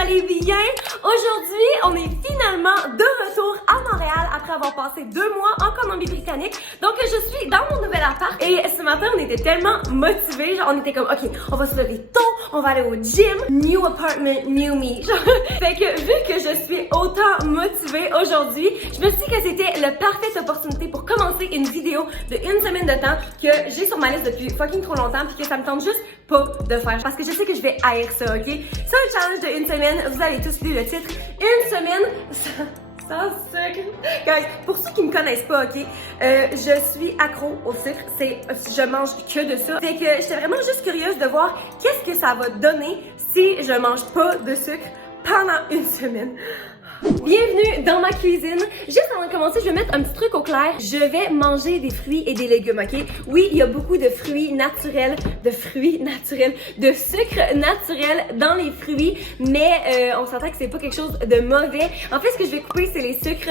allez bien? Aujourd'hui, on est finalement de retour à Montréal après avoir passé 2 mois en Colombie-Britannique. Donc, je suis dans mon nouvel appart et ce matin, on était tellement motivés. Genre, on était comme, ok, on va se lever tôt, on va aller au gym, new apartment, new me. Genre, fait que vu que je suis autant motivée aujourd'hui, je me suis dit que c'était la parfaite opportunité pour commencer une vidéo de 1 semaine de temps que j'ai sur ma liste depuis fucking trop longtemps puis que ça me tente juste pas de faire parce que je sais que je vais haïr ça, ok? C'est un challenge de 1 semaine, vous avez tous lu le titre. 1 semaine sans sucre. Guys, pour ceux qui me connaissent pas, ok? Je suis accro au sucre, je mange que de ça. Fait que j'étais vraiment juste curieuse de voir qu'est-ce que ça va donner si je mange pas de sucre pendant 1 semaine. Bienvenue dans ma cuisine. Juste avant de commencer, je vais mettre un petit truc au clair. Je vais manger des fruits et des légumes, ok? Oui, il y a beaucoup de fruits naturels, de sucre naturel dans les fruits, mais on s'entend que c'est pas quelque chose de mauvais. En fait, ce que je vais couper, c'est les sucres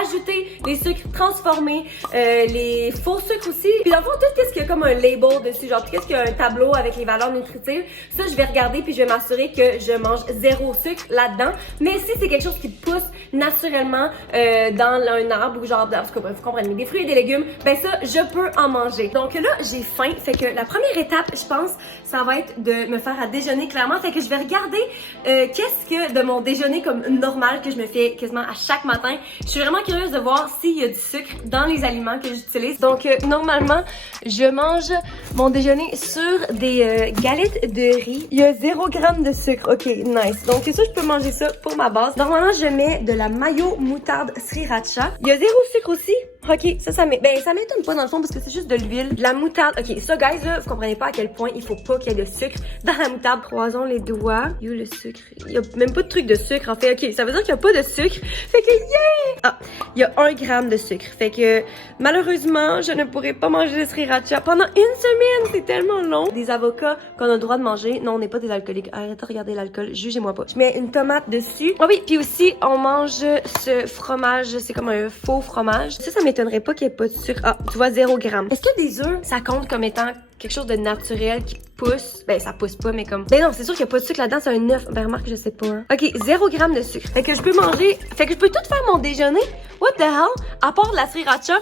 ajoutés, les sucres transformés, les faux sucres aussi. Puis dans le fond, tout ce qu'il y a comme un label dessus, genre tout ce qu'il y a un tableau avec les valeurs nutritives, ça je vais regarder puis je vais m'assurer que je mange 0 sucre là-dedans. Mais si c'est quelque chose qui pousse naturellement dans un arbre ou genre, en tout cas, vous comprenez, des fruits et des légumes, ben ça, je peux en manger. Donc là, j'ai faim, fait que la première étape, je pense, ça va être de me faire à déjeuner clairement, fait que je vais regarder qu'est-ce que de mon déjeuner comme normal que je me fais quasiment à chaque matin. Je suis vraiment curieuse de voir s'il y a du sucre dans les aliments que j'utilise. Donc normalement, je mange mon déjeuner sur des galettes de riz. Il y a 0 g de sucre, ok, nice. Donc ça, je peux manger ça pour ma base. Normalement, je mets de la mayo moutarde sriracha. Il y a 0 sucre aussi. Ok, ça m'étonne pas dans le fond parce que c'est juste de l'huile, de la moutarde. Ok, ça, guys, là, vous comprenez pas à quel point il faut pas qu'il y ait de sucre dans la moutarde. Croisons les doigts. Yo, le sucre. Il y a même pas de truc de sucre, en fait. Ok, ça veut dire qu'il y a pas de sucre. Fait que, yeah! Ah, il y a 1 g de sucre. Fait que, malheureusement, je ne pourrai pas manger de sriracha pendant 1 semaine. C'est tellement long. Des avocats qu'on a le droit de manger. Non, on n'est pas des alcooliques. Arrêtez de regarder l'alcool. Jugez-moi pas. Je mets une tomate dessus. Ah oui, puis aussi, on mange ce fromage. C'est comme un faux fromage. Ça m'étonnerait pas qu'il n'y ait pas de sucre. Ah, tu vois, 0 g. Est-ce que des œufs, ça compte comme étant quelque chose de naturel qui pousse? Ben, ça pousse pas, mais comme... Ben non, c'est sûr qu'il n'y a pas de sucre là-dedans, c'est un œuf. Ben, remarque, je sais pas, hein. Ok, 0 g de sucre. Fait que je peux manger... Fait que je peux tout faire mon déjeuner. What the hell? À part de la sriracha,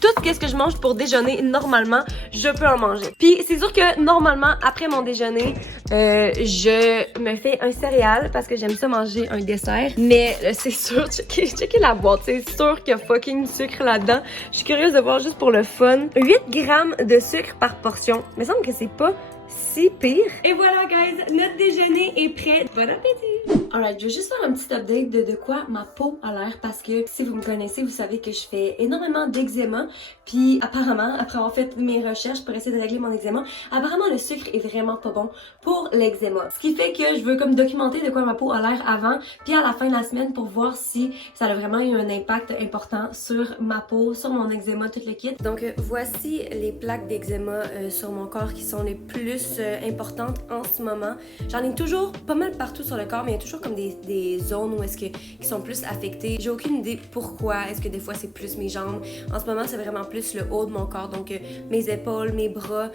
tout ce que je mange pour déjeuner, normalement, je peux en manger. Puis c'est sûr que normalement, après mon déjeuner, je me fais un céréal parce que j'aime ça manger un dessert. Mais c'est sûr, checkez la boîte, c'est sûr qu'il y a fucking sucre là-dedans. Je suis curieuse de voir juste pour le fun. 8 g de sucre par portion. Il me semble que c'est pas si pire. Et voilà, guys, notre déjeuner est prêt. Bon appétit! Alright, je vais juste faire un petit update de quoi ma peau a l'air parce que si vous me connaissez, vous savez que je fais énormément d'eczéma. Puis apparemment, après avoir fait mes recherches pour essayer de régler mon eczéma, apparemment le sucre est vraiment pas bon pour l'eczéma. Ce qui fait que je veux comme documenter de quoi ma peau a l'air avant, puis à la fin de la semaine pour voir si ça a vraiment eu un impact important sur ma peau, sur mon eczéma, tout le kit. Donc voici les plaques d'eczéma sur mon corps qui sont les plus importantes en ce moment. J'en ai toujours pas mal partout sur le corps, mais il y a toujours comme des zones où qui sont plus affectées. J'ai aucune idée pourquoi. Est-ce que des fois c'est plus mes jambes? En ce moment, c'est vraiment plus le haut de mon corps, donc mes épaules, mes bras,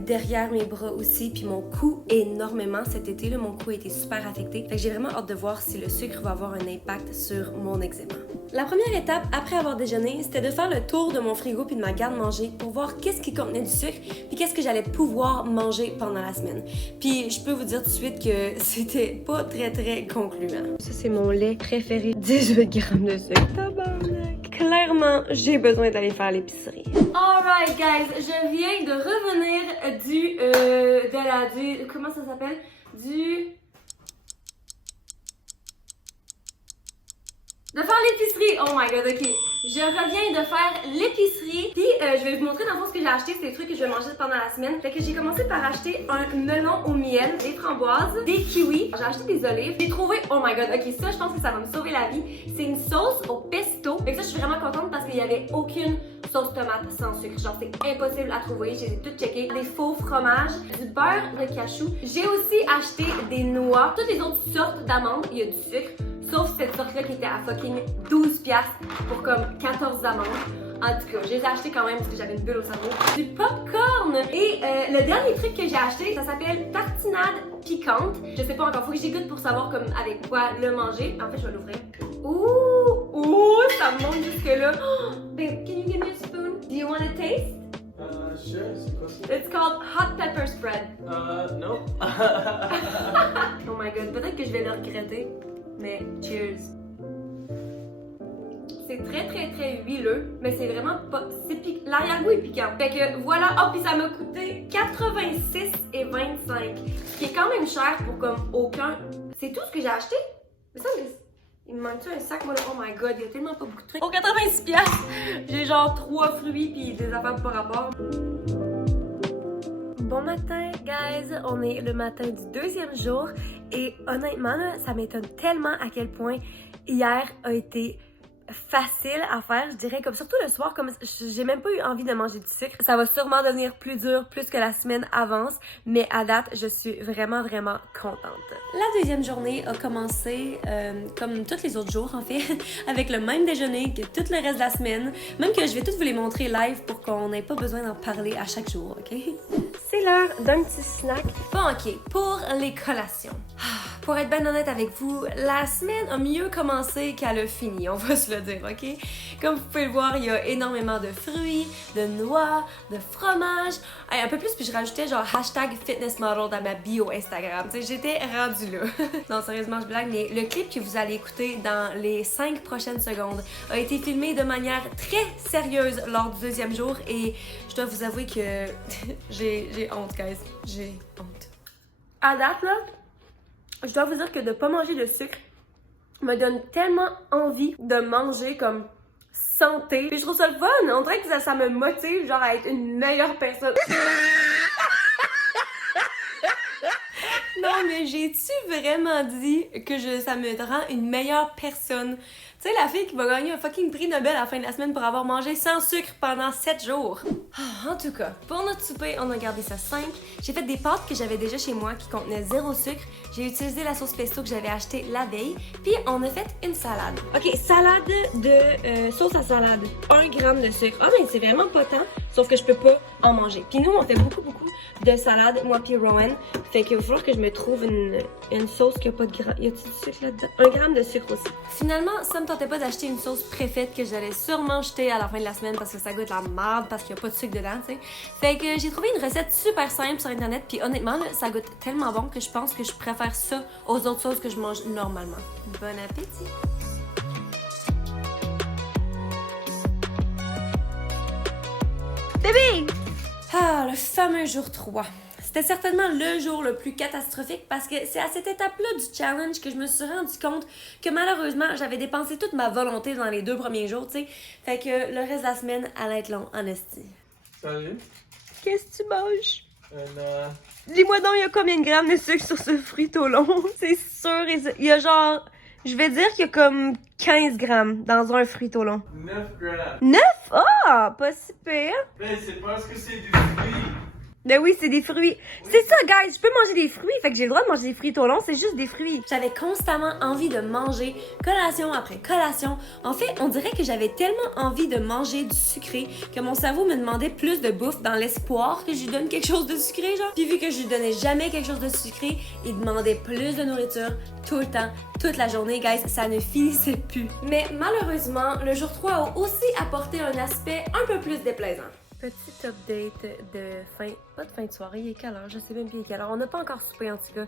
derrière mes bras aussi, puis mon cou énormément. Cet été, là, mon cou a été super affecté. Fait que j'ai vraiment hâte de voir si le sucre va avoir un impact sur mon eczéma. La première étape, après avoir déjeuné, c'était de faire le tour de mon frigo puis de ma garde-manger pour voir qu'est-ce qui contenait du sucre puis qu'est-ce que j'allais pouvoir manger pendant la semaine. Puis je peux vous dire tout de suite que c'était pas très concluant. Ça, c'est mon lait préféré. 18 g de sucre. Tabarnak. Clairement, j'ai besoin d'aller faire l'épicerie. Alright, guys, je viens de revenir comment ça s'appelle? De faire l'épicerie! Oh my god, ok. Je reviens de faire l'épicerie. Puis je vais vous montrer dans le fond ce que j'ai acheté, c'est des trucs que je vais manger pendant la semaine. Fait que j'ai commencé par acheter un melon au miel, des framboises, des kiwis. J'ai acheté des olives. J'ai trouvé, oh my god, ok, ça je pense que ça va me sauver la vie. C'est une sauce au pesto. Fait que ça je suis vraiment contente parce qu'il n'y avait aucune sauce tomate sans sucre. Genre c'est impossible à trouver, je les ai toutes checkées. Des faux fromages, du beurre de cachou. J'ai aussi acheté des noix. Toutes les autres sortes d'amandes, il y a du sucre. Sauf cette sorte-là qui était à fucking 12$ pour comme 14 amandes. En tout cas, je les ai achetés quand même parce que j'avais une bulle au cerveau. Du popcorn! Et le dernier truc que j'ai acheté, ça s'appelle tartinade piquante. Je sais pas encore, faut que j'y goûte pour savoir comme avec quoi le manger. En fait, je vais l'ouvrir. Ouh! Ouh! Ça monte jusque là. Oh, babe, can you give me a spoon? Do you want to taste? Sure, c'est quoi ça? It's called hot pepper spread. Non. Oh my god, peut-être que je vais le regretter, mais cheers. C'est très huileux, mais c'est vraiment pas... L'arrière-goût est piquant. Fait que voilà, oh puis ça m'a coûté 86,25$, ce qui est quand même cher pour comme aucun... C'est tout ce que j'ai acheté? Mais ça, il me manque-tu un sac? Moi, oh my god, il y a tellement pas beaucoup de trucs. Pour 86$, j'ai genre 3 fruits puis des affaires pas rapport. Bon matin, guys! On est le matin du deuxième jour et honnêtement, là, ça m'étonne tellement à quel point hier a été facile à faire, je dirais, comme surtout le soir, comme j'ai même pas eu envie de manger du sucre. Ça va sûrement devenir plus dur plus que la semaine avance, mais à date, je suis vraiment contente. La deuxième journée a commencé comme tous les autres jours en fait, avec le même déjeuner que tout le reste de la semaine, même que je vais toutes vous les montrer live pour qu'on n'ait pas besoin d'en parler à chaque jour, ok? C'est l'heure d'un petit snack. Bon, ok, pour les collations. Pour être bien honnête avec vous, la semaine a mieux commencé qu'elle a fini, on va se le dire, ok? Comme vous pouvez le voir, il y a énormément de fruits, de noix, de fromage. Un peu plus, puis je rajoutais genre hashtag fitness model dans ma bio Instagram. Tu sais, j'étais rendue là. Non, sérieusement, je blague, mais le clip que vous allez écouter dans les 5 prochaines secondes a été filmé de manière très sérieuse lors du deuxième jour et je dois vous avouer que j'ai honte, guys. J'ai honte. À date, là, je dois vous dire que de pas manger de sucre me donne tellement envie de manger comme santé. Puis je trouve ça le fun. On dirait que ça me motive genre à être une meilleure personne. Non, mais j'ai-tu vraiment dit que ça me rend une meilleure personne? Tu sais, la fille qui va gagner un fucking prix Nobel à la fin de la semaine pour avoir mangé sans sucre pendant 7 jours. En tout cas, pour notre souper, on a gardé ça simple. J'ai fait des pâtes que j'avais déjà chez moi qui contenaient 0 sucre. J'ai utilisé la sauce pesto que j'avais achetée la veille. Puis on a fait une salade. Ok, salade de sauce à salade. 1 gramme de sucre. Ah, mais c'est vraiment pas tant, sauf que je peux pas en manger. Puis nous, on fait beaucoup de salade, moi puis Rowan. Fait qu'il va falloir que je me trouve une sauce qui a pas de gras. Y a-t-il du sucre là-dedans? 1 gramme de sucre aussi. Finalement, ça me tentait pas d'acheter une sauce préfaite que j'allais sûrement jeter à la fin de la semaine parce que ça goûte la merde parce qu'il y a pas de sucre dedans, tu sais. Fait que j'ai trouvé une recette super simple sur internet puis honnêtement, là, ça goûte tellement bon que je pense que je préfère ça aux autres sauces que je mange normalement. Bon appétit! Bébé! Ah, le fameux jour 3. C'était certainement le jour le plus catastrophique parce que c'est à cette étape-là du challenge que je me suis rendu compte que malheureusement, j'avais dépensé toute ma volonté dans les 2 premiers jours, tu sais. Fait que le reste de la semaine allait être long, en esti. Salut. Qu'est-ce que tu manges? Dis-moi donc, il y a combien de grammes de sucre sur ce frito long? C'est sûr, il y a genre... Je vais dire qu'il y a comme 15 grammes dans un frito long. 9 grammes. 9? Ah, pas si pire. Mais c'est parce que c'est du fruit. Ben oui, c'est des fruits. Oui. C'est ça, guys, je peux manger des fruits, fait que j'ai le droit de manger des fruits tout au long, c'est juste des fruits. J'avais constamment envie de manger, collation après collation. En fait, on dirait que j'avais tellement envie de manger du sucré que mon cerveau me demandait plus de bouffe dans l'espoir que je lui donne quelque chose de sucré, genre. Puis vu que je lui donnais jamais quelque chose de sucré, il demandait plus de nourriture tout le temps, toute la journée, guys, ça ne finissait plus. Mais malheureusement, le jour 3 a aussi apporté un aspect un peu plus déplaisant. Petit update de fin, pas de fin de soirée, il est quelle heure? Je sais même plus il est quelle heure. On n'a pas encore soupé en tout cas.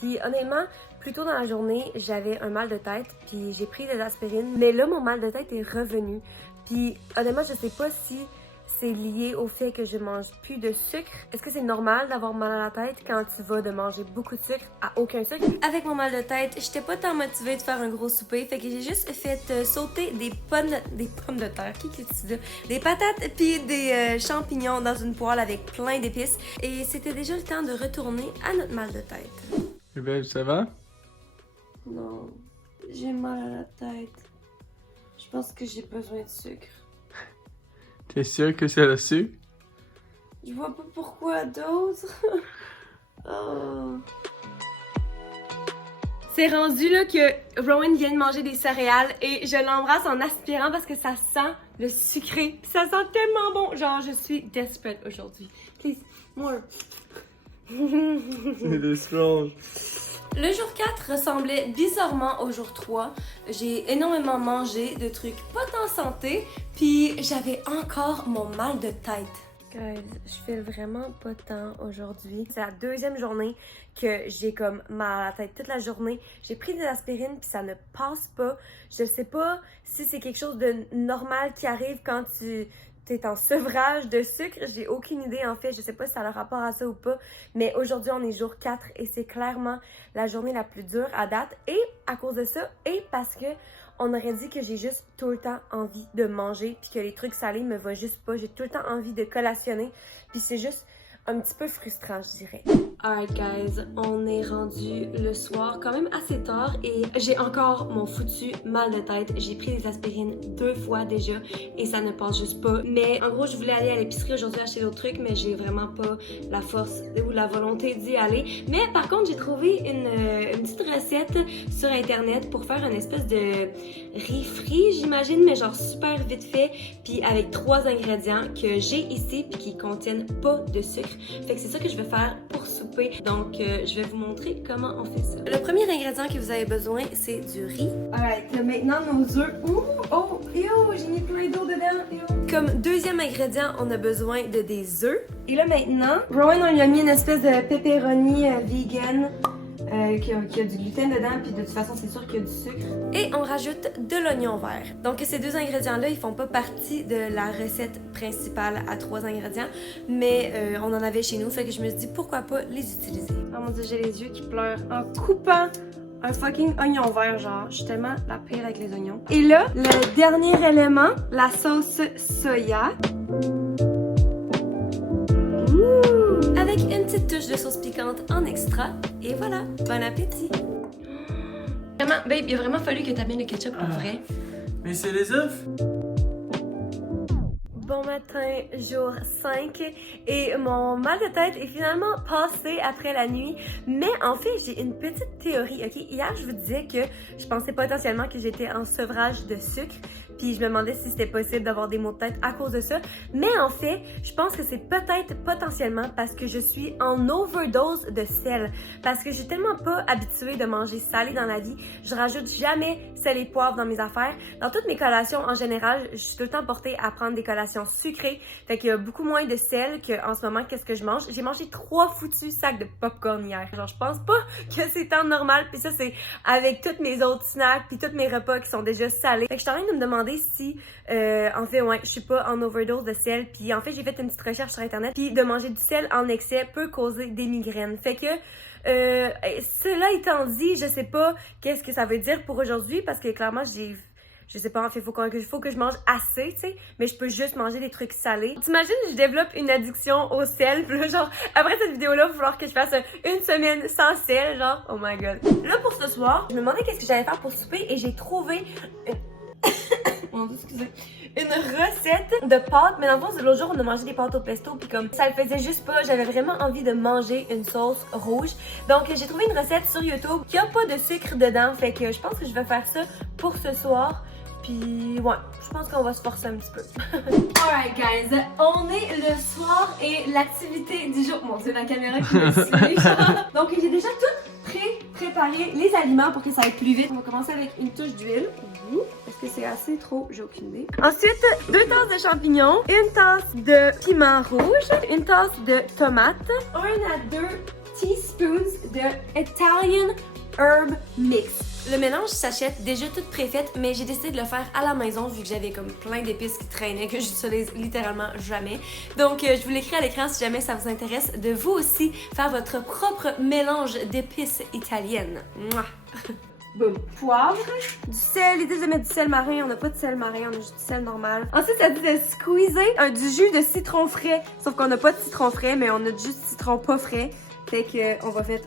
Puis honnêtement, plus tôt dans la journée, j'avais un mal de tête, puis j'ai pris des aspirines. Mais là, mon mal de tête est revenu. Puis honnêtement, je sais pas si c'est lié au fait que je mange plus de sucre. Est-ce que c'est normal d'avoir mal à la tête quand tu vas de manger beaucoup de sucre à aucun sucre? Avec mon mal de tête, j'étais pas tant motivée de faire un gros souper, fait que j'ai juste fait sauter des pommes de terre, qui dit ça? Des patates puis des champignons dans une poêle avec plein d'épices. Et c'était déjà le temps de retourner à notre mal de tête. Bébé, ça va? Non, j'ai mal à la tête. Je pense que j'ai besoin de sucre. T'es sûr que c'est le sucre? Je vois pas pourquoi d'autres. Oh. C'est rendu là que Rowan vient de manger des céréales et je l'embrasse en aspirant parce que ça sent le sucré. Ça sent tellement bon. Genre, je suis desperate aujourd'hui. Please, more. C'est des strong. Le jour 4 ressemblait bizarrement au jour 3. J'ai énormément mangé de trucs pas tant santé, puis j'avais encore mon mal de tête. Guys, je file vraiment pas tant aujourd'hui. C'est la deuxième journée que j'ai comme mal à la tête toute la journée. J'ai pris des aspirines puis ça ne passe pas. Je sais pas si c'est quelque chose de normal qui arrive quand tu es en sevrage de sucre. J'ai aucune idée en fait. Je sais pas si ça a le rapport à ça ou pas. Mais aujourd'hui, on est jour 4 et c'est clairement la journée la plus dure à date. Et à cause de ça, et parce que on aurait dit que j'ai juste tout le temps envie de manger puis que les trucs salés me vont juste pas. J'ai tout le temps envie de collationner puis c'est juste un petit peu frustrant, je dirais. Alright guys, on est rendu le soir quand même assez tard et j'ai encore mon foutu mal de tête. J'ai pris des aspirines 2 fois déjà et ça ne passe juste pas. Mais en gros, je voulais aller à l'épicerie aujourd'hui acheter d'autres trucs, mais j'ai vraiment pas la force ou la volonté d'y aller. Mais par contre, j'ai trouvé une petite recette sur internet pour faire une espèce de riz frit, j'imagine, mais genre super vite fait, puis avec 3 ingrédients que j'ai ici puis qui contiennent pas de sucre. Fait que c'est ça que je vais faire pour souper. Donc, je vais vous montrer comment on fait ça. Le premier ingrédient que vous avez besoin, c'est du riz. Alright, maintenant nos œufs. Ouh! Oh! Yo! J'ai mis plein d'eau dedans! Yo. Comme deuxième ingrédient, on a besoin de des œufs. Et là maintenant, Rowan, on lui a mis une espèce de pepperoni vegan. Qui a du gluten dedans, puis de toute façon, c'est sûr qu'il y a du sucre. Et on rajoute de l'oignon vert. Donc, ces 2 ingrédients-là, ils font pas partie de la recette principale à 3 ingrédients, mais on en avait chez nous, fait que je me suis dit pourquoi pas les utiliser. Oh mon dieu, j'ai les yeux qui pleurent en coupant un fucking oignon vert, genre. Je suis tellement la pire avec les oignons. Et là, le dernier élément, la sauce soya. Avec une petite touche de sauce piquante en extra. Et voilà, bon appétit! Vraiment, babe, il a vraiment fallu que t'amènes le ketchup pour vrai. Mais c'est les œufs. Bon matin, jour 5, et mon mal de tête est finalement passé après la nuit. Mais en fait, j'ai une petite théorie, ok? Hier, je vous disais que je pensais potentiellement que j'étais en sevrage de sucre, puis je me demandais si c'était possible d'avoir des maux de tête à cause de ça. Mais en fait, je pense que c'est peut-être potentiellement parce que je suis en overdose de sel. Parce que je suis tellement pas habituée de manger salé dans la vie. Je rajoute jamais sel et poivre dans mes affaires. Dans toutes mes collations, en général, je suis tout le temps portée à prendre des collations sucrées. Fait qu'il y a beaucoup moins de sel qu'en ce moment, qu'est-ce que je mange. J'ai mangé 3 foutus sacs de popcorn hier. Genre, je pense pas que c'est tant normal. Puis ça, c'est avec tous mes autres snacks puis tous mes repas qui sont déjà salés. Fait que je suis en train de me demander si, en fait, ouais, je suis pas en overdose de sel. Puis en fait, j'ai fait une petite recherche sur Internet. Puis de manger du sel en excès peut causer des migraines. Fait que, cela étant dit, je sais pas qu'est-ce que ça veut dire pour aujourd'hui parce que clairement, je sais pas, en fait, il faut que je mange assez, tu sais, mais je peux juste manger des trucs salés. T'imagines, je développe une addiction au sel, pis là, genre, après cette vidéo-là, il va falloir que je fasse une semaine sans sel, genre, oh my god. Là, pour ce soir, je me demandais qu'est-ce que j'allais faire pour souper et j'ai trouvé mon Dieu, excusez, une recette de pâtes, mais dans le fond, l'autre jour, on a mangé des pâtes au pesto, puis comme ça le faisait juste pas, j'avais vraiment envie de manger une sauce rouge. Donc, j'ai trouvé une recette sur YouTube qui a pas de sucre dedans, fait que je pense que je vais faire ça pour ce soir. Puis ouais, je pense qu'on va se forcer un petit peu. Alright guys, on est le soir et l'activité du jour. Mon dieu, ma caméra qui me suit. Donc j'ai déjà tout préparé les aliments pour que ça aille plus vite. On va commencer avec une touche d'huile. Est-ce que c'est assez trop? J'ai aucune idée. Ensuite, 2 tasses de champignons, une tasse de piment rouge, une tasse de tomates, 1 à 2 teaspoons de Italian Herb Mix. Le mélange s'achète déjà toute préfaite, mais j'ai décidé de le faire à la maison vu que j'avais comme plein d'épices qui traînaient que j'utilise littéralement jamais. Donc, je vous l'écris à l'écran si jamais ça vous intéresse de vous aussi faire votre propre mélange d'épices italiennes. Mouah. Boum. Poivre, du sel. L'idée de mettre du sel marin, on n'a pas de sel marin, on a juste du sel normal. Ensuite, ça dit de squeezer du jus de citron frais. Sauf qu'on n'a pas de citron frais, mais on a juste du citron pas frais. Fait que on va faire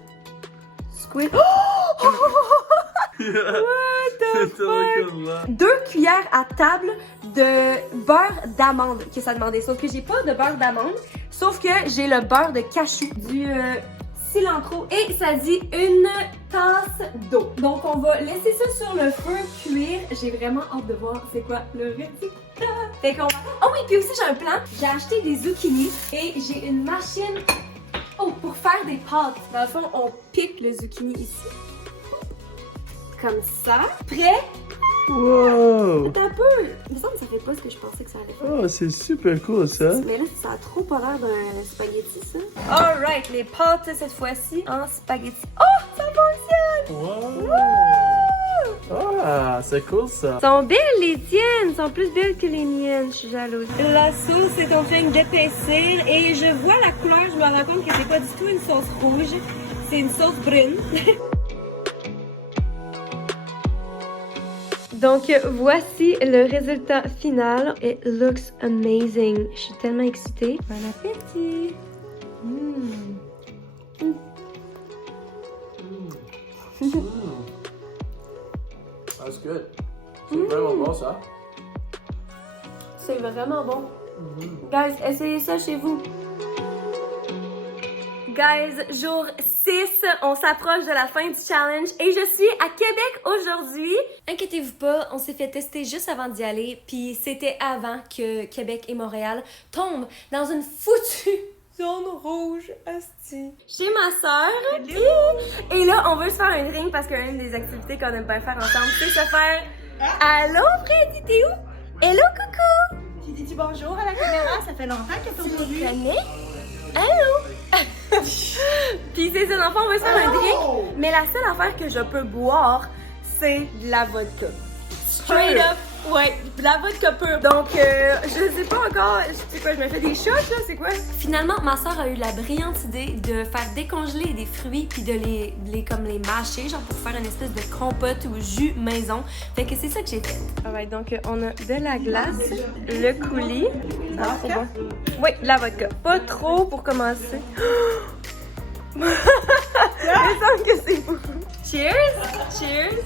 squeeze. Oh! What the fuck? 2 cuillères à table de beurre d'amande que ça demandait. Sauf que j'ai pas de beurre d'amande. Sauf que j'ai le beurre de cachou. Du cilantro et ça dit une tasse d'eau. Donc on va laisser ça sur le feu cuire. J'ai vraiment hâte de voir c'est quoi le résultat. Fait qu'on va... Oh oui, puis aussi j'ai un plan. J'ai acheté des zucchini et j'ai une machine pour faire des pâtes. Dans le fond, on pique le zucchini ici. Comme ça. Prêt? Wow! T'as un peu... Il me semble que ça fait pas ce que je pensais que ça allait faire. Oh, c'est super cool ça. Mais là, ça a trop pas l'air d'un spaghetti, ça. Alright, les pâtes cette fois-ci en spaghetti. Oh, ça fonctionne! Wow! Ah, c'est cool ça. Sont belles les tiennes, sont plus belles que les miennes, je suis jalouse. La sauce est en train d'épaissir et je vois la couleur, je me rends compte que c'est pas du tout une sauce rouge, c'est une sauce brune. Donc voici le résultat final. It looks amazing. Je suis tellement excitée. Bon appétit. That's good. C'est vraiment bon ça. C'est vraiment bon. Guys, essayez ça chez vous. Guys, jour 6, on s'approche de la fin du challenge et je suis à Québec aujourd'hui. Inquiétez-vous pas, on s'est fait tester juste avant d'y aller, puis c'était avant que Québec et Montréal tombent dans une foutue zone rouge, asti. Chez ma sœur. Et là, on veut se faire un drink parce qu'une des activités qu'on aime bien faire ensemble, c'est se faire... Allô, Freddy, t'es où? Hello, coucou! Tu dis-tu bonjour à la caméra? Ça fait longtemps qu'elles t'ont pas vu. Allô! Puis c'est ça, l'enfant, on va se faire un drink. Mais la seule affaire que je peux boire, c'est de la vodka. Straight up, ouais, de la vodka pure. Donc, je sais pas encore, c'est quoi, je me fais des shots, là, c'est quoi? Finalement, ma soeur a eu la brillante idée de faire décongeler des fruits puis de les comme les mâcher, genre pour faire une espèce de compote ou jus maison. Fait que c'est ça que j'ai fait. Alright, donc on a de la glace, le coulis. Ah, c'est bon. Oui, la vodka. Pas trop pour commencer. Il me semble que c'est bon. Cheers! Cheers!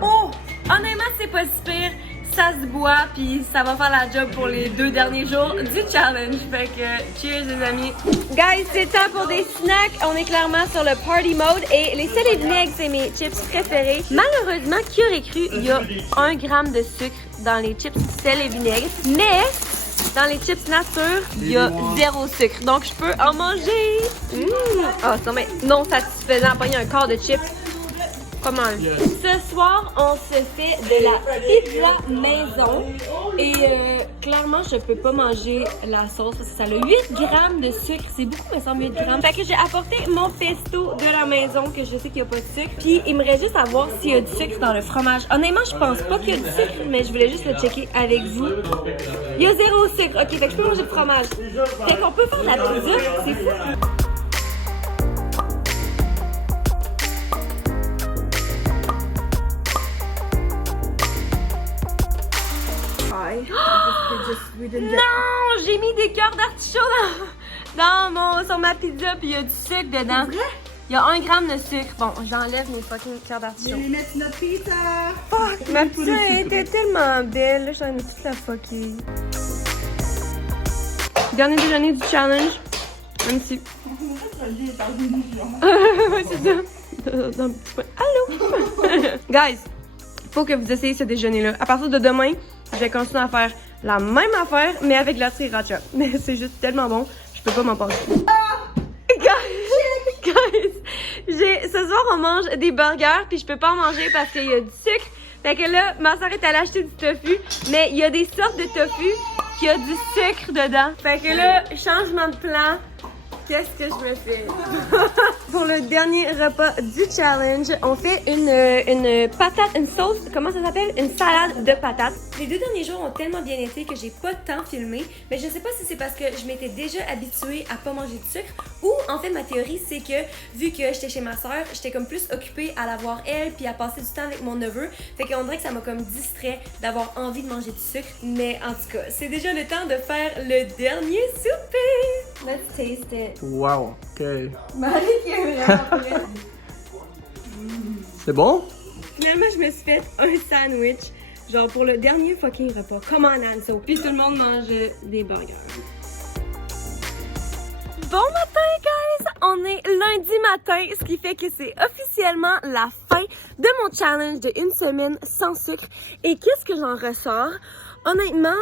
Oh! Honnêtement, c'est pas si pire. Ça se boit, puis ça va faire la job pour les 2 derniers jours du challenge. Fait que, cheers les amis. Guys, c'est temps pour des snacks. On est clairement sur le party mode. Et les sel et vinaigre, c'est mes chips préférés. Malheureusement, qui aurait cru, il y a 1 gramme de sucre dans les chips sel et vinaigre. Mais dans les chips nature, il y a 0 sucre. Donc, je peux en manger. Ah, ça mais non satisfaisant. Pogner un quart de chips. Comment? Ce soir, on se fait de la pizza maison et clairement, je peux pas manger la sauce parce que ça a 8 grammes de sucre. C'est beaucoup, mais ça 8 grammes. Fait que j'ai apporté mon pesto de la maison que je sais qu'il y a pas de sucre. Puis il me reste juste à voir s'il y a du sucre dans le fromage. Honnêtement, je pense pas qu'il y a du sucre, mais je voulais juste le checker avec vous. Il y a 0 sucre. Ok, fait que je peux manger le fromage. Fait qu'on peut faire de la pizza. C'est fou. Non, j'ai mis des cœurs d'artichaut sur ma pizza puis il y a du sucre dedans. Il y a 1 gramme de sucre. Bon, j'enlève mes fucking cœurs d'artichaut. Je vais mettre notre pizza. Fuck, ma pizza était tellement belle. Là, j'en ai toute la fuckée. Dernier déjeuner du challenge. Un petit. C'est ça. Allô? Guys, faut que vous essayiez ce déjeuner-là. À partir de demain, je vais continuer à faire la même affaire, mais avec de la sriracha. Mais c'est juste tellement bon, je peux pas m'en passer. Guys, ce soir, on mange des burgers, puis je peux pas en manger parce qu'il y a du sucre. Fait que là, ma soeur est allée acheter du tofu, mais il y a des sortes de tofu qui a du sucre dedans. Fait que là, changement de plan. Qu'est-ce que je me fais? Pour le dernier repas du challenge, on fait une patate, une sauce, comment ça s'appelle? Une salade de patates. Les 2 derniers jours ont tellement bien été que j'ai pas de temps filmé, mais je sais pas si c'est parce que je m'étais déjà habituée à pas manger de sucre ou en fait ma théorie c'est que vu que j'étais chez ma soeur, j'étais comme plus occupée à la voir elle puis à passer du temps avec mon neveu. Fait qu'on dirait que ça m'a comme distrait d'avoir envie de manger du sucre. Mais en tout cas, c'est déjà le temps de faire le dernier souper. Let's taste it. Wow, ok. Marie qui est vraiment prête. C'est bon? Finalement, je me suis fait un sandwich. Genre pour le dernier fucking repas. Come on, Anso. Puis tout le monde mangeait des burgers. Bon matin, guys! On est lundi matin, ce qui fait que c'est officiellement la fin de mon challenge de une semaine sans sucre. Et qu'est-ce que j'en ressors? Honnêtement,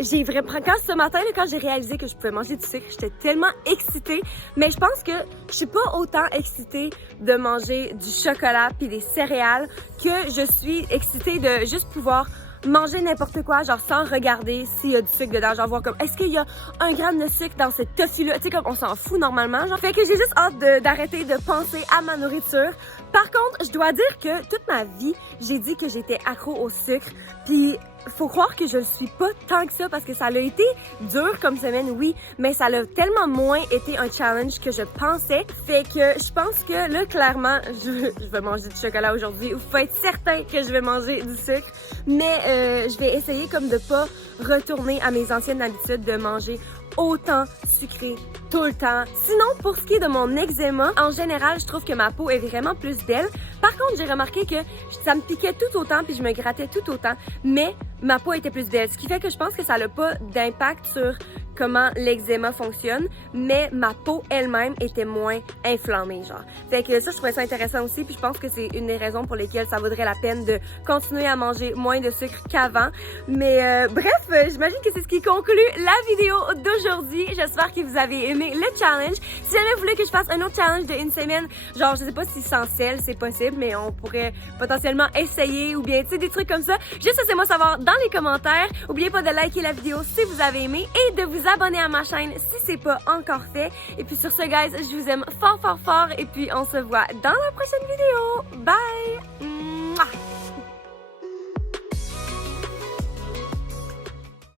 j'ai vraiment... Quand ce matin, là, quand j'ai réalisé que je pouvais manger du sucre, j'étais tellement excitée. Mais je pense que je suis pas autant excitée de manger du chocolat puis des céréales que je suis excitée de juste pouvoir manger n'importe quoi, genre sans regarder s'il y a du sucre dedans, genre voir comme est-ce qu'il y a 1 gramme de sucre dans cette tofu-là, tu sais comme on s'en fout normalement, genre. Fait que j'ai juste hâte d'arrêter de penser à ma nourriture. Par contre, je dois dire que toute ma vie, j'ai dit que j'étais accro au sucre, puis faut croire que je le suis pas tant que ça parce que ça a été dur comme semaine, oui, mais ça l'a tellement moins été un challenge que je pensais. Fait que je pense que là, clairement, je vais manger du chocolat aujourd'hui. Vous pouvez être certain que je vais manger du sucre, mais je vais essayer comme de pas retourner à mes anciennes habitudes de manger autant sucré tout le temps. Sinon, pour ce qui est de mon eczéma, en général, je trouve que ma peau est vraiment plus belle. Par contre, j'ai remarqué que ça me piquait tout autant puis je me grattais tout autant, mais ma peau était plus belle. Ce qui fait que je pense que ça n'a pas d'impact sur comment l'eczéma fonctionne, mais ma peau elle-même était moins inflammée, genre. Fait que ça, je trouvais ça intéressant aussi, puis je pense que c'est une des raisons pour lesquelles ça vaudrait la peine de continuer à manger moins de sucre qu'avant. Mais bref, j'imagine que c'est ce qui conclut la vidéo d'aujourd'hui. J'espère que vous avez aimé le challenge. Si jamais vous voulez que je fasse un autre challenge de une semaine, genre, je sais pas si sans sel, c'est possible, mais on pourrait potentiellement essayer, ou bien, tu sais, des trucs comme ça. Juste laissez-moi savoir dans les commentaires. N'oubliez pas de liker la vidéo si vous avez aimé et de vous abonner à ma chaîne si c'est pas encore fait. Et puis sur ce, guys, je vous aime fort, fort, fort. Et puis on se voit dans la prochaine vidéo. Bye!